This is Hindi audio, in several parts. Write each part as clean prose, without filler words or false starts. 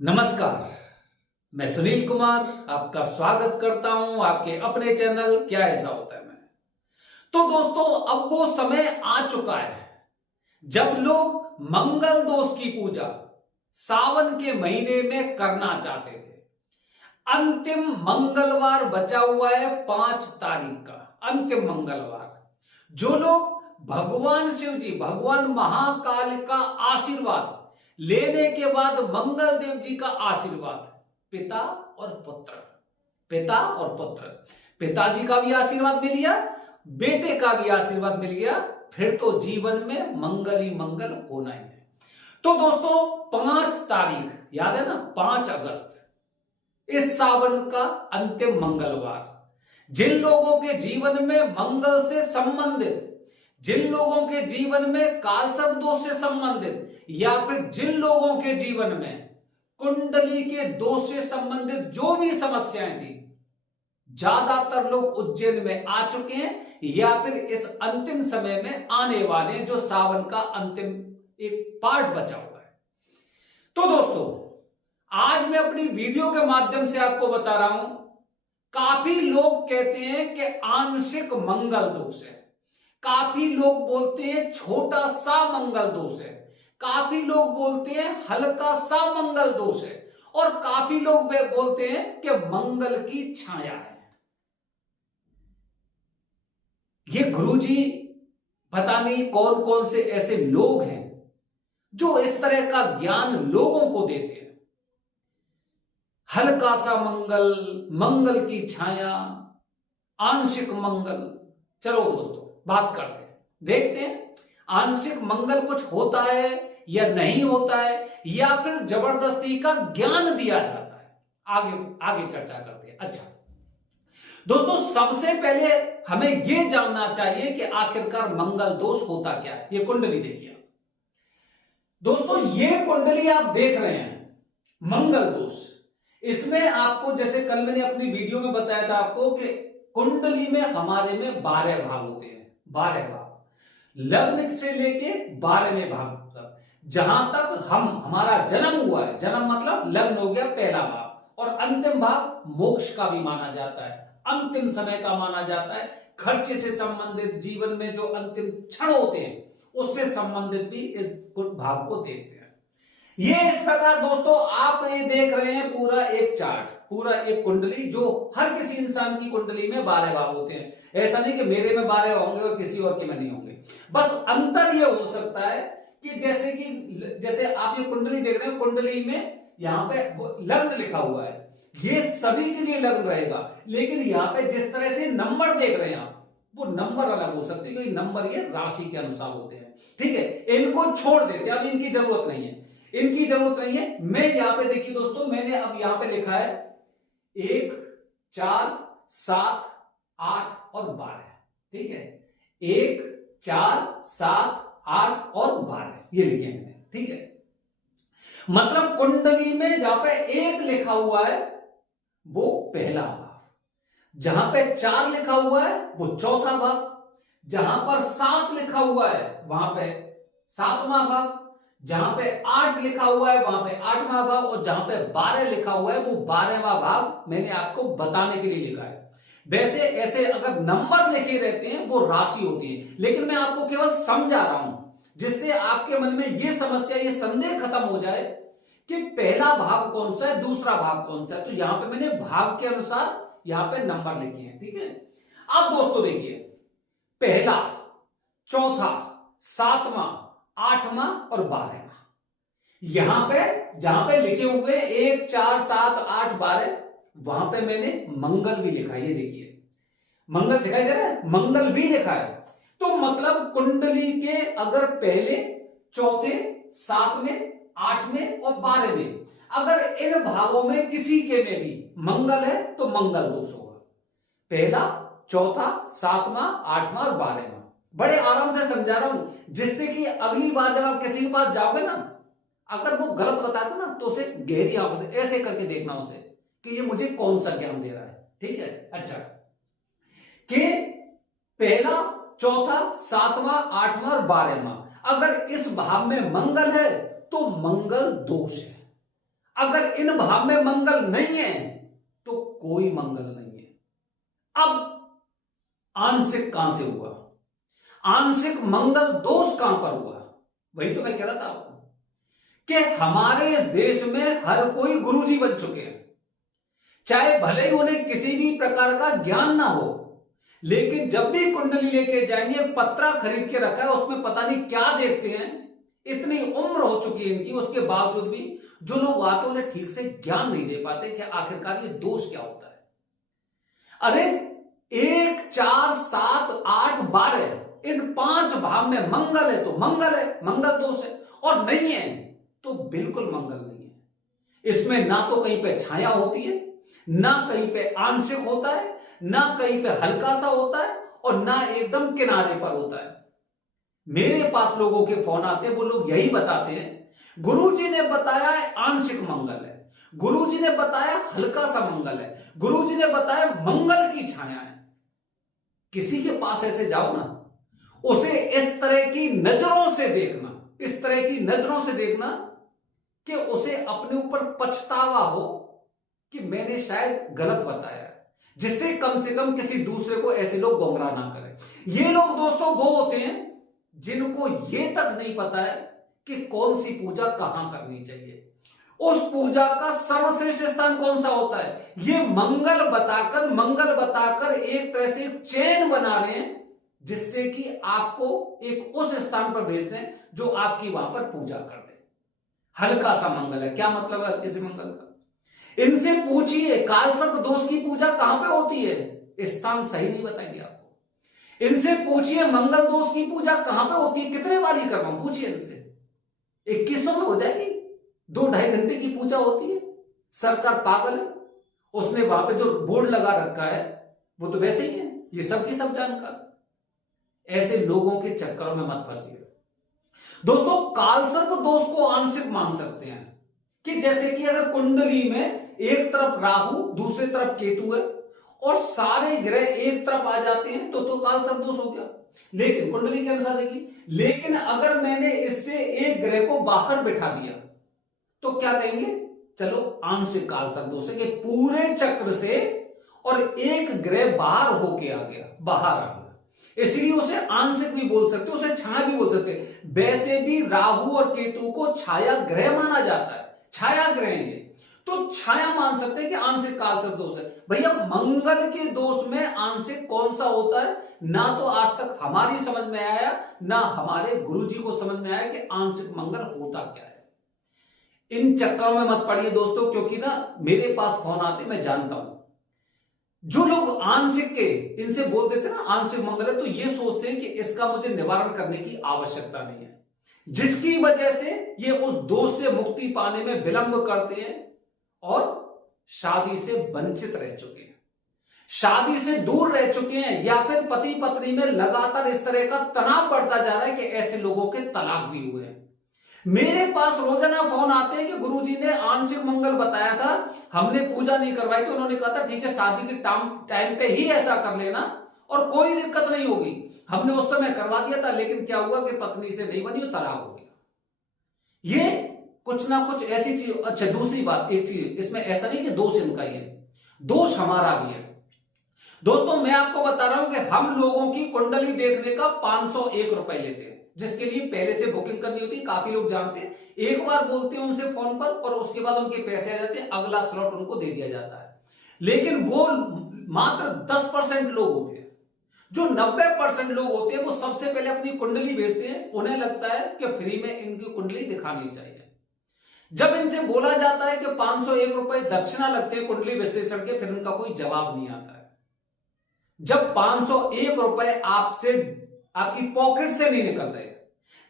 नमस्कार। मैं सुनील कुमार आपका स्वागत करता हूं आपके अपने चैनल क्या ऐसा होता है में। तो दोस्तों, अब वो समय आ चुका है जब लोग मंगल दोष की पूजा सावन के महीने में करना चाहते थे। अंतिम मंगलवार बचा हुआ है 5 तारीख का, अंतिम मंगलवार। जो लोग भगवान शिव जी, भगवान महाकाल का आशीर्वाद लेने के बाद मंगल देव जी का आशीर्वाद, पिता और पुत्र, पिता और पुत्र, पिताजी का भी आशीर्वाद मिल गया, बेटे का भी आशीर्वाद मिल गया, फिर तो जीवन में मंगल ही मंगल होना ही है। तो दोस्तों, 5 तारीख याद है ना, 5 अगस्त, इस सावन का अंतिम मंगलवार। जिन लोगों के जीवन में मंगल से संबंधित, जिन लोगों के जीवन में कालसर्प दोष से संबंधित, या फिर जिन लोगों के जीवन में कुंडली के दोष से संबंधित जो भी समस्याएं थी, ज्यादातर लोग उज्जैन में आ चुके हैं या फिर इस अंतिम समय में आने वाले हैं, जो सावन का अंतिम एक पार्ट बचा हुआ है। तो दोस्तों, आज मैं अपनी वीडियो के माध्यम से आपको बता रहा हूं, काफी लोग कहते हैं कि आंशिक मंगल दोष है, काफी लोग बोलते हैं छोटा सा मंगल दोष है, काफी लोग बोलते हैं हल्का सा मंगल दोष है, और काफी लोग बोलते हैं कि मंगल की छाया है। ये गुरुजी पता नहीं कौन कौन से ऐसे लोग हैं जो इस तरह का ज्ञान लोगों को देते हैं। हल्का सा मंगल, मंगल की छाया, आंशिक मंगल। चलो दोस्तों, बात करते हैं, देखते हैं आंशिक मंगल कुछ होता है या नहीं होता है, या फिर जबरदस्ती का ज्ञान दिया जाता है। आगे आगे चर्चा करते हैं। अच्छा दोस्तों, सबसे पहले हमें यह जानना चाहिए कि आखिरकार मंगल दोष होता क्या है। यह कुंडली देखिए दोस्तों, यह कुंडली आप देख रहे हैं, मंगल दोष। इसमें आपको, जैसे कल मैंने अपनी वीडियो में बताया था आपको, कि कुंडली में हमारे में 12 भाव होते हैं, 12 भाव, लग्न से लेके 12वें भाव तक। जहां तक हमारा जन्म हुआ है, जन्म मतलब लग्न हो गया पहला भाव, और अंतिम भाव मोक्ष का भी माना जाता है, अंतिम समय का माना जाता है। खर्चे से संबंधित, जीवन में जो अंतिम क्षण होते हैं उससे संबंधित भी इस भाव को देखते हैं। ये इस प्रकार दोस्तों आप ये देख रहे हैं पूरा एक चार्ट, पूरा एक कुंडली, जो हर किसी इंसान की कुंडली में 12 भाव होते हैं। ऐसा नहीं कि मेरे में 12 होंगे और किसी और के में नहीं होंगे। बस अंतर ये हो सकता है कि जैसे आप ये कुंडली देख रहे हैं, कुंडली में यहां पे लग्न लिखा हुआ है, ये सभी के लिए लग्न रहेगा, लेकिन यहां पे जिस तरह से नंबर देख रहे हैं आप, वो नंबर अलग हो सकते हैं, क्योंकि नंबर ये राशि के अनुसार होते हैं। ठीक है, इनको छोड़ देते हैं, अब इनकी जरूरत नहीं है, इनकी जरूरत नहीं है। मैं यहां पे देखिए दोस्तों, मैंने अब यहां पे लिखा है 1, 4, 7, 8 और 12। ठीक है, 1, 4, 7, 8 और 12 ये लिखे मैंने। ठीक है, मतलब कुंडली में जहां पे 1 लिखा हुआ है वो पहला भाव, जहां पे 4 लिखा हुआ है वो चौथा भाव, जहां पर 7 लिखा हुआ है वहां पे 7वां भाव, जहां पे 8 लिखा हुआ है वहां पे 8वां भाव, और जहां पे 12 लिखा हुआ है वो 12वां भाव मैंने आपको बताने के लिए लिखा है। वैसे ऐसे अगर नंबर लिखे रहते हैं वो राशि होती है, लेकिन मैं आपको केवल समझा रहा हूं, जिससे आपके मन में ये समस्या, ये संदेह खत्म हो जाए कि पहला भाव कौन सा है, दूसरा भाव कौन सा है। तो यहां पे मैंने भाव के अनुसार यहां पे नंबर लिखे हैं। ठीक है, अब दोस्तों देखिए, पहला, चौथा, 7वां, 8वां और 12वां, यहां पे जहां पे लिखे हुए 1, 4, 7, 8, 12, वहां पे मैंने मंगल भी लिखा है। ये देखिए, मंगल दिखाई दे रहा है, मंगल भी लिखा है। तो मतलब कुंडली के अगर पहले, चौथे, 7वें, 8वें और 12वें, अगर इन भावों में किसी के में भी मंगल है तो मंगल दोष होगा। पहला, चौथा, 7वां, 8वां और 12वां। बड़े आराम से समझा रहा हूं, जिससे कि अगली बार जब आप किसी के पास जाओगे ना, अगर वो गलत बताते ना तो उसे गहरी आंखों से ऐसे करके देखना उसे कि ये मुझे कौन सा ज्ञान दे रहा है। ठीक है, अच्छा, कि पहला, चौथा, 7वां, 8वां और 12वां, अगर इस भाव में मंगल है तो मंगल दोष है। अगर इन भाव में मंगल नहीं है तो कोई मंगल नहीं है। अब आंशिक कहां से हुआ? आंशिक मंगल दोष कहां पर हुआ? वही तो मैं कह रहा था आपको कि हमारे इस देश में हर कोई गुरुजी बन चुके हैं, चाहे भले ही उन्हें किसी भी प्रकार का ज्ञान ना हो, लेकिन जब भी कुंडली लेके जाएंगे, पत्रा खरीद के रखा है, उसमें पता नहीं क्या देखते हैं। इतनी उम्र हो चुकी है इनकी, उसके बावजूद भी जो लोग आते हैं उन्हें ठीक से ज्ञान नहीं दे पाते कि आखिरकार ये दोष क्या होता है। अरे 1, 4, 7, 8, 12 इन 5 भाव में मंगल है तो मंगल है, मंगल दोष है, और नहीं है तो बिल्कुल मंगल नहीं है। इसमें ना तो कहीं पे छाया होती है, ना कहीं पे आंशिक होता है, ना कहीं पे हल्का सा होता है, और ना एकदम किनारे पर होता है। मेरे पास लोगों के फोन आते हैं, वो लोग यही बताते हैं, गुरुजी ने बताया आंशिक मंगल है, गुरुजी ने बताया हल्का सा मंगल है, गुरुजी ने बताया मंगल की छाया है। किसी के पास ऐसे जाओ ना, उसे इस तरह की नजरों से देखना, इस तरह की नजरों से देखना कि उसे अपने ऊपर पछतावा हो कि मैंने शायद गलत बताया, जिससे कम से कम किसी दूसरे को ऐसे लोग गुमराह ना करें। ये लोग दोस्तों वो होते हैं जिनको ये तक नहीं पता है कि कौन सी पूजा कहां करनी चाहिए, उस पूजा का सर्वश्रेष्ठ स्थान कौन सा होता है। ये मंगल बताकर एक तरह से एक चेन बना रहे हैं, जिससे कि आपको एक उस स्थान पर भेज दें जो आपकी वहां पर पूजा कर दे। हल्का सा मंगल है, क्या मतलब है हल्के से मंगल का? इनसे पूछिए कालसर्प दोष की पूजा कहां पे होती है, स्थान सही नहीं बताएंगे आपको। इनसे पूछिए मंगल दोष की पूजा कहां पे होती है, कितने बार ही करवाऊं, पूछिए इनसे। 2100 में हो जाएगी, 2-2.5 घंटे की पूजा होती है। सरकार पागल है, उसने वहां पे जो बोर्ड लगा रखा है वो तो वैसे ही है, ये सब की सब जानकार। ऐसे लोगों के चक्करों में मत फंसिए दोस्तों। कालसर्प दोष को आंशिक मान सकते हैं कि जैसे कि अगर कुंडली में एक तरफ राहु दूसरी तरफ केतु है और सारे ग्रह एक तरफ आ जाते हैं तो कालसर्प दोष हो गया, लेकिन कुंडली के अनुसार देखिए। लेकिन अगर मैंने इससे एक ग्रह को बाहर बिठा दिया तो क्या कहेंगे, चलो आंशिक कालसर्प दोष है कि पूरे चक्र से और एक ग्रह बाहर होके आ गया, बाहर आ गया, इसलिए उसे आंशिक भी बोल सकते, उसे छाया भी बोल सकते। वैसे भी राहु और केतु को छाया ग्रह माना जाता है, छाया ग्रह है, तो छाया मान सकते हैं कि आंशिक कालसर्प दोष है। भैया मंगल के दोष में आंशिक कौन सा होता है, ना तो आज तक हमारी समझ में आया, ना हमारे गुरुजी को समझ में आया कि आंशिक मंगल होता क्या है। इन चक्करों में मत पड़िए दोस्तों, क्योंकि ना मेरे पास फोन आते, मैं जानता हूं जो लोग आंशिक के इनसे बोल देते ना आंशिक मंगल है, तो ये सोचते हैं कि इसका मुझे निवारण करने की आवश्यकता नहीं है, जिसकी वजह से ये उस दोष से मुक्ति पाने में विलंब करते हैं और शादी से वंचित रह चुके हैं, शादी से दूर रह चुके हैं, या फिर पति पत्नी में लगातार इस तरह का तनाव बढ़ता जा रहा है कि ऐसे लोगों के तलाक भी हुए हैं। मेरे पास रोजाना फोन आते हैं कि गुरुजी ने आंशिक मंगल बताया था, हमने पूजा नहीं करवाई, तो उन्होंने कहा था ठीक है शादी के टाइम पे ही ऐसा कर लेना और कोई दिक्कत नहीं होगी। हमने उस समय करवा दिया था, लेकिन क्या हुआ कि पत्नी से नहीं बनी और तलाक हो गया। ये कुछ ना कुछ ऐसी चीज। अच्छा दूसरी बात, एक चीज इसमें ऐसा नहीं कि दोष इनका ही है, दोष हमारा भी है। दोस्तों मैं आपको बता रहा हूं कि हम लोगों की कुंडली देखने का 501 रुपए लेते हैं, जिसके लिए पहले से बुकिंग करनी होती है। काफी लोग जानते हैं, एक बार बोलते हैं उनसे फोन पर और उसके बाद उनके पैसे आ जाते हैं, अगला स्लॉट उनको दे दिया जाता है। लेकिन वो मात्र 10% लोग होते हैं। जो 90% लोग होते हैं वो सबसे पहले अपनी कुंडली भेजते हैं, उन्हें लगता है कि फ्री में इनकी कुंडली दिखानी चाहिए। जब इनसे बोला जाता है कि 501 रुपए दक्षिणा लगते हैं कुंडली विश्लेषण के, फिर उनका कोई जवाब नहीं आता है। जब 501 रुपए आपसे आपकी पॉकेट से नहीं निकल रहे,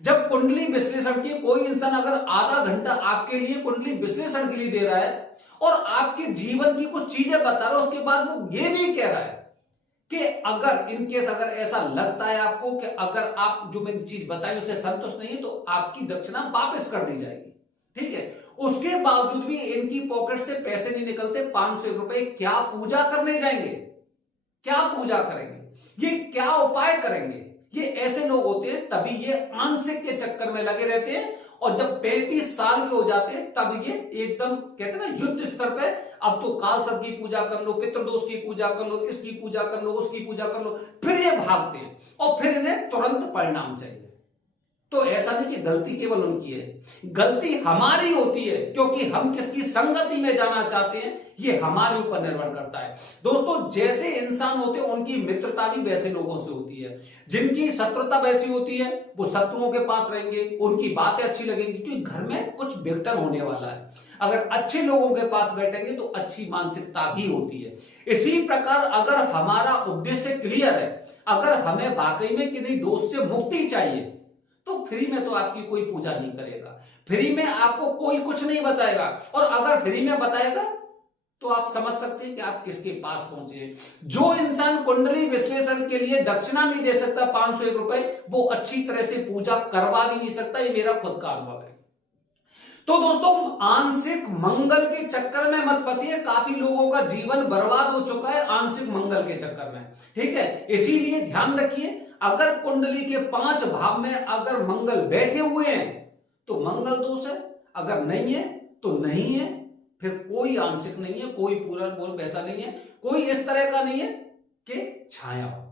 जब कुंडली विश्लेषण की कोई इंसान अगर आधा घंटा आपके लिए कुंडली विश्लेषण के लिए दे रहा है और आपके जीवन की कुछ चीजें बता रहा है, उसके बाद वो ये भी कह रहा है कि अगर इनकेस अगर ऐसा लगता है आपको कि अगर आप जो मैंने चीज बताई उससे संतुष्ट नहीं है तो आपकी दक्षिणा वापस कर दी जाएगी, ठीक है। उसके बावजूद भी इनकी पॉकेट से पैसे नहीं निकलते। 501 रुपए क्या पूजा करने जाएंगे, क्या पूजा करेंगे, ये क्या उपाय करेंगे। ये ऐसे लोग होते हैं, तभी ये आंशिक के चक्कर में लगे रहते हैं और जब 35 साल के हो जाते हैं तब ये एकदम कहते हैं ना युद्ध स्तर पे, अब तो काल सर्प की पूजा कर लो, पितृदोष की पूजा कर लो, इसकी पूजा कर लो, उसकी पूजा कर लो, फिर ये भागते हैं और फिर इन्हें तुरंत परिणाम चाहिए। तो ऐसा नहीं कि गलती केवल उनकी है, गलती हमारी होती है, क्योंकि हम किसकी संगति में जाना चाहते हैं ये हमारे ऊपर निर्भर करता है। दोस्तों जैसे इंसान होते हैं उनकी मित्रता भी वैसे लोगों से होती है, जिनकी शत्रुता वैसी होती है वो शत्रुओं के पास रहेंगे, उनकी बातें अच्छी लगेंगी, क्योंकि घर में कुछ विघटन होने वाला है। अगर अच्छे लोगों के पास बैठेंगे तो अच्छी मानसिकता भी होती है। इसी प्रकार अगर हमारा उद्देश्य क्लियर है, अगर हमें वाकई में किसी दोस्त से मुक्ति चाहिए, तो फ्री में तो आपकी कोई पूजा नहीं करेगा, फ्री में आपको कोई कुछ नहीं बताएगा, और अगर फ्री में बताएगा तो आप समझ सकते हैं कि आप किसके पास पहुंचे। जो इंसान कुंडली विश्लेषण के लिए दक्षिणा नहीं दे सकता 501 रुपए, वो अच्छी तरह से पूजा करवा भी नहीं सकता। ये मेरा खुद का अनुभव है। तो दोस्तों आंशिक मंगल के चक्कर में मत फंसिए, काफी लोगों का जीवन बर्बाद हो चुका है आंशिक मंगल के चक्कर में, ठीक है। इसीलिए ध्यान रखिए, अगर कुंडली के 5 भाव में अगर मंगल बैठे हुए हैं तो मंगल दोष है, अगर नहीं है तो नहीं है, फिर कोई आंशिक नहीं है, कोई पूरा बोल ऐसा नहीं है, कोई इस तरह का नहीं है कि छाया हो।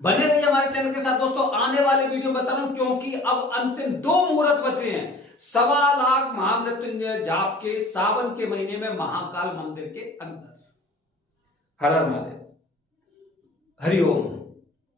बने रहिए हमारे चैनल के साथ दोस्तों, आने वाले वीडियो बता रहा हूं, क्योंकि अब अंतिम 2 मुहूर्त बचे हैं 1.25 लाख महामृत्युंजय जाप के सावन के महीने में महाकाल मंदिर के अंदर। हर हर महादेव, हरिओम।